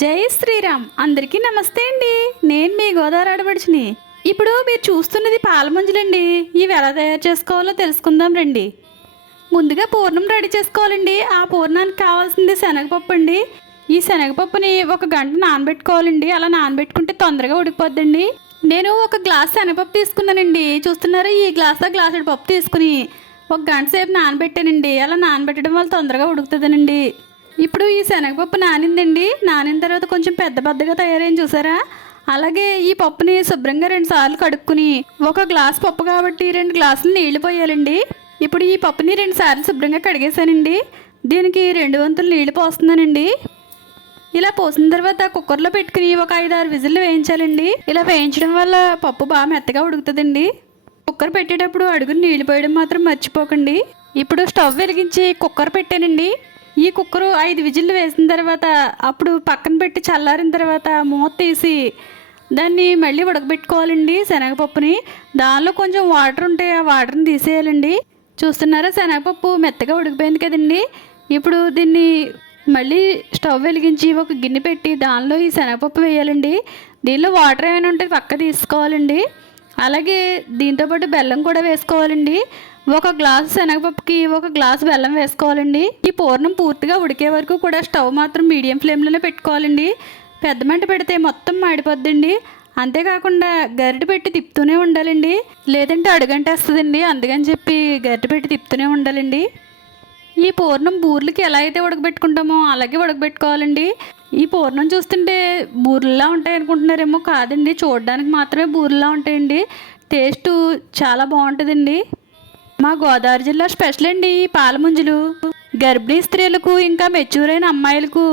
జై శ్రీరామ్. అందరికీ నమస్తే అండి. నేను మీ గోదావరి ఆడపడిచిని. ఇప్పుడు మీరు చూస్తున్నది పాలమంజులండి. ఇవి ఎలా తయారు చేసుకోవాలో తెలుసుకుందాం రండి. ముందుగా పూర్ణం రెడీ చేసుకోవాలండి. ఆ పూర్ణానికి కావాల్సింది శనగపప్పు అండి. ఈ శనగపప్పుని ఒక గంట నానబెట్టుకోవాలండి. అలా నానబెట్టుకుంటే తొందరగా ఉడికిపోద్దండి. నేను ఒక గ్లాస్ శనగపప్పు తీసుకున్నానండి. చూస్తున్నారా? ఈ గ్లాస్తో గ్లాసుడు పప్పు తీసుకుని ఒక గంట సేపు నానబెట్టానండి. అలా నానబెట్టడం వల్ల తొందరగా ఉడుకుతుందనండి. ఇప్పుడు ఈ శనగపప్పు నానిందండి. నానిన తర్వాత కొంచెం పెద్ద పెద్దగా తయారైంది చూసారా? అలాగే ఈ పప్పుని శుభ్రంగా రెండు సార్లు కడుక్కుని ఒక గ్లాస్ పప్పు కాబట్టి రెండు గ్లాసులు నీళ్ళు పోయాలండి. ఇప్పుడు ఈ పప్పుని రెండు సార్లు శుభ్రంగా కడిగేశానండి. దీనికి రెండు వంతులు నీళ్ళు పోస్తున్నానండి. ఇలా పోసిన తర్వాత కుక్కర్లో పెట్టుకుని ఒక ఐదు ఆరు విజిల్లు వేయించాలండి. ఇలా వేయించడం వల్ల పప్పు బాగా మెత్తగా ఉడుకుతుందండి. కుక్కర్ పెట్టేటప్పుడు అడుగులు నీళ్ళు పోయడం మాత్రం మర్చిపోకండి. ఇప్పుడు స్టవ్ వెలిగించి కుక్కర్ పెట్టానండి. ఈ కుక్కరు ఐదు విజిల్లు వేసిన తర్వాత అప్పుడు పక్కన పెట్టి చల్లారిన తర్వాత మూత తీసి దాన్ని మళ్ళీ ఉడకబెట్టుకోవాలండి శనగపప్పుని. దానిలో కొంచెం వాటర్ ఉంటే ఆ వాటర్ని తీసేయాలండి. చూస్తున్నారా శనగపప్పు మెత్తగా ఉడికిపోయింది కదండి. ఇప్పుడు దీన్ని మళ్ళీ స్టవ్ వెలిగించి ఒక గిన్నె పెట్టి దానిలో ఈ శనగపప్పు వేయాలండి. దీనిలో వాటర్ ఏమైనా ఉంటే పక్క తీసుకోవాలండి. అలాగే దీంతోపాటు బెల్లం కూడా వేసుకోవాలండి. ఒక గ్లాసు శనగపప్పుకి ఒక గ్లాసు బెల్లం వేసుకోవాలండి. ఈ పూర్ణం పూర్తిగా ఉడికే వరకు కూడా స్టవ్ మాత్రం మీడియం ఫ్లేమ్లోనే పెట్టుకోవాలండి. పెద్ద మంట పెడితే మొత్తం మాడిపోద్దండి. అంతేకాకుండా గరిటె పెట్టి తిప్పుతూనే ఉండాలండి. లేదంటే అడుగంటేస్తుందండి. అందుకని చెప్పి గరిటె పెట్టి తిప్పుతూనే ఉండాలండి. ఈ పూర్ణం బూర్లకి ఎలా అయితే ఉడకబెట్టుకుంటామో అలాగే ఉడకబెట్టుకోవాలండి. ఈ పూర్ణం చూస్తుంటే బూర్లా ఉంటాయి అనుకుంటున్నారేమో కాదండి. చూడడానికి మాత్రమే బూర్లా ఉంటాయండి. టేస్ట్ చాలా బాగుంటుందండి. మా గోదావరి జిల్లా స్పెషల్ అండి పాలముంజులు పాలముంజలు. గర్భిణీ స్త్రీలకు ఇంకా మెచ్యూర్ అయిన అమ్మాయిలకు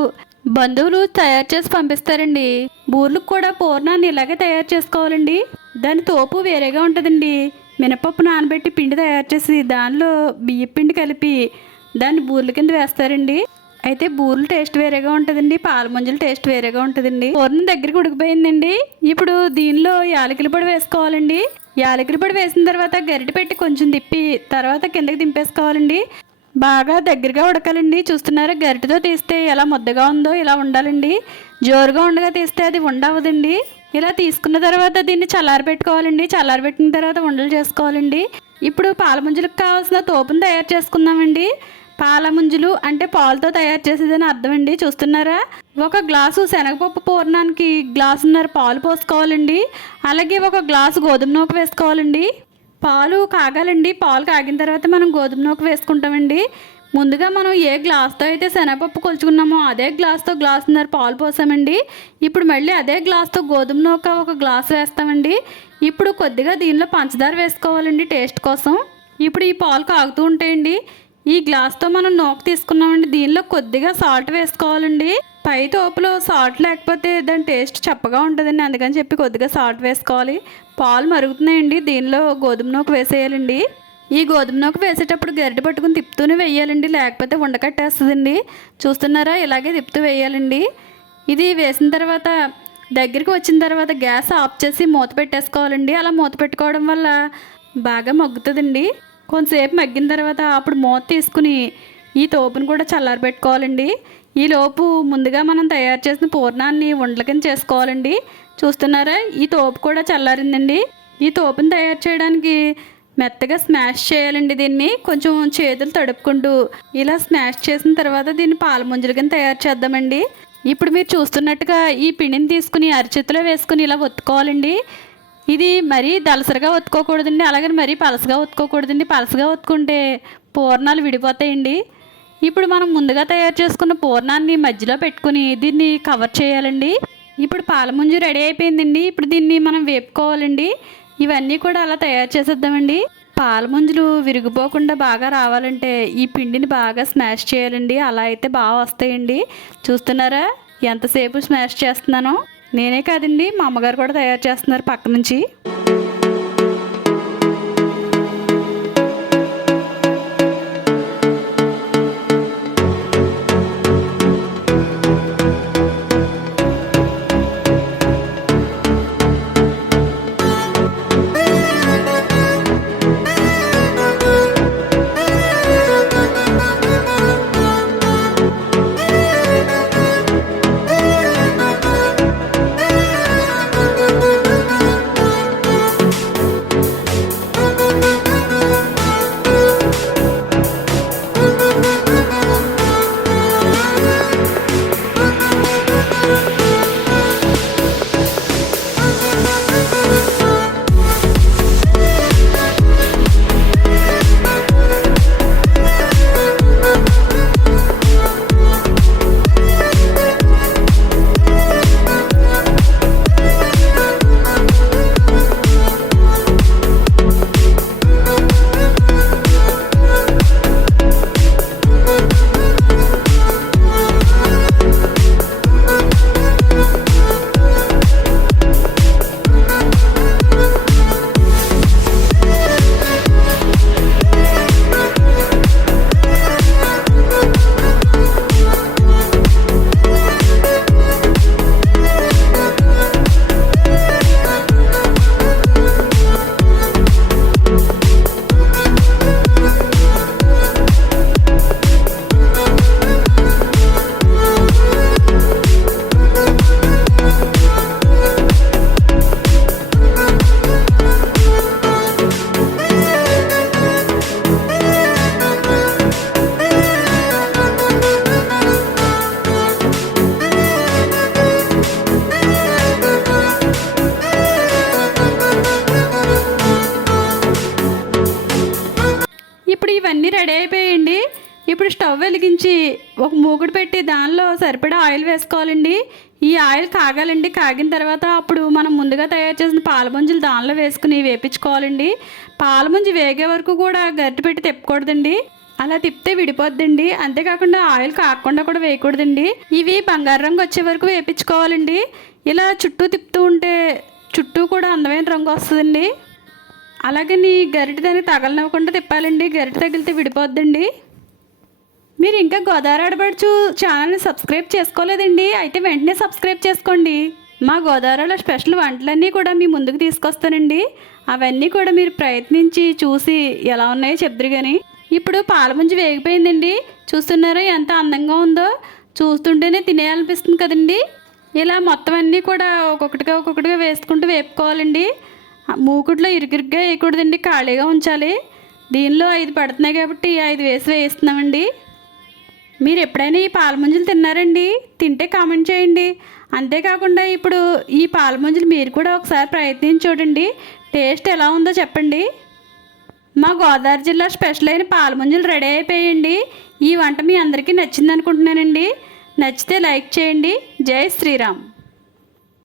బంధువులు తయారు చేసి పంపిస్తారండి. బూర్లకు కూడా పూర్ణాన్ని ఇలాగే తయారు చేసుకోవాలండి. దాని తోపు వేరేగా ఉంటుందండి. మినపప్పు నానబెట్టి పిండి తయారు చేసి దానిలో బియ్య పిండి కలిపి దాన్ని బూర్ల కింద వేస్తారండి. అయితే బూర్లు టేస్ట్ వేరేగా ఉంటుందండి. పాల టేస్ట్ వేరేగా ఉంటుందండి. పూర్ణం దగ్గరికి ఉడికిపోయిందండి. ఇప్పుడు దీనిలో యాలకుల పొడి వేసుకోవాలండి. యాలకుల పొడి వేసిన తర్వాత గరిటె పెట్టి కొంచెం తిప్పి తర్వాత కిందకి దింపేసుకోవాలండి. బాగా దగ్గరగా ఉడకాలండి. చూస్తున్నారా? గరిటెతో తీస్తే ఎలా ముద్దగా ఉందో ఇలా ఉండాలండి. జోరుగా ఉండగా తీస్తే అది ఉండవదండి. ఇలా తీసుకున్న తర్వాత దీన్ని చల్లారి పెట్టుకోవాలండి. చల్లారి పెట్టిన తర్వాత ఉండలు చేసుకోవాలండి. ఇప్పుడు పాలముంజలకు కావాల్సిన తోపును తయారు చేసుకుందామండి. పాల ముంజులు అంటే పాలతో తయారు చేసేదని అర్థం అండి చూస్తున్నారా? ఒక గ్లాసు శనగపప్పు పూర్ణానికి గ్లాసున్నర పాలు పోసుకోవాలండి. అలాగే ఒక గ్లాసు గోధుమ నూక వేసుకోవాలండి. పాలు కాగాలండి. పాలు కాగిన తర్వాత మనం గోధుమ నూక వేసుకుంటామండి. ముందుగా మనం ఏ గ్లాస్తో అయితే శనగపప్పు కొలుచుకున్నామో అదే గ్లాస్తో గ్లాసున్నర పాలు పోసామండి. ఇప్పుడు మళ్ళీ అదే గ్లాస్తో గోధుమ నూక ఒక గ్లాస్ వేస్తామండి. ఇప్పుడు కొద్దిగా దీనిలో పంచదార వేసుకోవాలండి టేస్ట్ కోసం. ఇప్పుడు ఈ పాలు కాగుతూ ఉంటాయండి. ఈ గ్లాస్తో మనం నూక తీసుకున్నామండి. దీనిలో కొద్దిగా సాల్ట్ వేసుకోవాలండి. పై తోపులో సాల్ట్ లేకపోతే దాని టేస్ట్ చప్పగా ఉంటుందండి. అందుకని చెప్పి కొద్దిగా సాల్ట్ వేసుకోవాలి. పాలు మరుగుతున్నాయండి. దీనిలో గోధుమ నూక వేసేయాలండి. ఈ గోధుమ నూక వేసేటప్పుడు గరిటె పట్టుకుని తిప్పుతూనే వేయాలండి. లేకపోతే ఉండకట్టేస్తుందండి చూస్తున్నారా? ఇలాగే తిప్పుతూ వేయాలండి. ఇది వేసిన తర్వాత దగ్గరికి వచ్చిన తర్వాత గ్యాస్ ఆఫ్ చేసి మూత పెట్టేసుకోవాలండి. అలా మూత పెట్టుకోవడం వల్ల బాగా మగ్గుతుందండి. కొంతసేపు మగ్గిన తర్వాత అప్పుడు మూత తీసుకుని ఈ తోపును కూడా చల్లారబెట్టుకోవాలండి. ఈ లోపు ముందుగా మనం తయారు చేసిన పూర్ణాన్ని ఉండల కింద చేసుకోవాలండి. చూస్తున్నారా? ఈ తోపు కూడా చల్లారిందండి. ఈ తోపుని తయారు చేయడానికి మెత్తగా స్మాష్ చేయాలండి దీన్ని. కొంచెం చేతులు తడుపుకుంటూ ఇలా స్మాష్ చేసిన తర్వాత దీన్ని పాల ముంజల కింద తయారు చేద్దామండి. ఇప్పుడు మీరు చూస్తున్నట్టుగా ఈ పిండిని తీసుకుని అరచేతిలో వేసుకుని ఇలా ఒత్తుకోవాలండి. ఇది మరీ దలసరిగా ఒత్తుకోకూడదండి. అలాగే మరీ పలసగా ఒత్తుకోకూడదండి. పలసగా ఒత్తుకుంటే పూర్ణాలు విడిపోతాయండి. ఇప్పుడు మనం ముందుగా తయారు చేసుకున్న పూర్ణాన్ని మధ్యలో పెట్టుకుని దీన్ని కవర్ చేయాలండి. ఇప్పుడు పాలముంజు రెడీ అయిపోయిందండి. ఇప్పుడు దీన్ని మనం వేపుకోవాలండి. ఇవన్నీ కూడా అలా తయారు చేసేద్దామండి. పాలముంజులు విరిగిపోకుండా బాగా రావాలంటే ఈ పిండిని బాగా స్మాష్ చేయాలండి. అలా అయితే బాగా వస్తాయండి. చూస్తున్నారా? ఎంతసేపు స్మాష్ చేస్తున్నానో? నేనే కాదండి మా అమ్మగారు కూడా తయారు చేస్తున్నారు పక్క నుంచి ఇప్పుడు ఇవన్నీ రెడీ అయిపోయాయండి ఇప్పుడు స్టవ్ వెలిగించి ఒక మూకుడు పెట్టి దానిలో సరిపడా ఆయిల్ వేసుకోవాలండి. ఈ ఆయిల్ కాగాలండి. కాగిన తర్వాత అప్పుడు మనం ముందుగా తయారు చేసిన పాల దానిలో వేసుకుని వేపించుకోవాలండి. పాలముంజి వేగే వరకు కూడా గరిటె పెట్టి తిప్పకూడదండి. అలా తిప్పితే విడిపోద్దండి. అంతేకాకుండా ఆయిల్ కాకుండా కూడా వేయకూడదండి. ఇవి బంగారు రంగు వచ్చే వరకు వేపించుకోవాలండి. ఇలా చుట్టూ తిప్పుతూ ఉంటే చుట్టూ కూడా అందమైన రంగు వస్తుందండి. అలాగే నీ గరిటె దాన్ని తగలనివ్వకుండా తిప్పాలండి. గరిటె తగిలితే విడిపోద్దండి. మీరు ఇంకా గోదావరి ఆడబడుచు ఛానల్ని సబ్స్క్రైబ్ చేసుకోలేదండి. అయితే వెంటనే సబ్స్క్రైబ్ చేసుకోండి. మా గోదావరిలో స్పెషల్ వంటలన్నీ కూడా మీ ముందుకు తీసుకొస్తానండి. అవన్నీ కూడా మీరు ప్రయత్నించి చూసి ఎలా ఉన్నాయో చెప్దురు కానీ ఇప్పుడు పాలముంజి వేగిపోయిందండి. చూస్తున్నారా ఎంత అందంగా ఉందో. చూస్తుంటేనే తినేయాలనిపిస్తుంది కదండి. ఇలా మొత్తం అన్నీ కూడా ఒక్కొక్కటిగా ఒక్కొక్కటిగా వేసుకుంటూ వేపుకోవాలండి. మూకుట్లో ఇరుకిరుగ్గా వేయకూడదండి ఖాళీగా ఉంచాలి. దీనిలో ఐదు పడుతున్నాయి కాబట్టి ఐదు వేసి వేయిస్తున్నామండి మీరు ఎప్పుడైనా ఈ పాలముంజలు తిన్నారండి? తింటే కామెంట్ చేయండి. అంతేకాకుండా ఇప్పుడు ఈ పాలముంజలు మీరు కూడా ఒకసారి ప్రయత్నించి చూడండి. టేస్ట్ ఎలా ఉందో చెప్పండి. మా గోదావరి జిల్లా స్పెషల్ అయిన పాలముంజలు రెడీ అయిపోయండి ఈ వంట మీ అందరికీ నచ్చింది అనుకుంటున్నానండి నచ్చితే లైక్ చేయండి. జై శ్రీరామ్.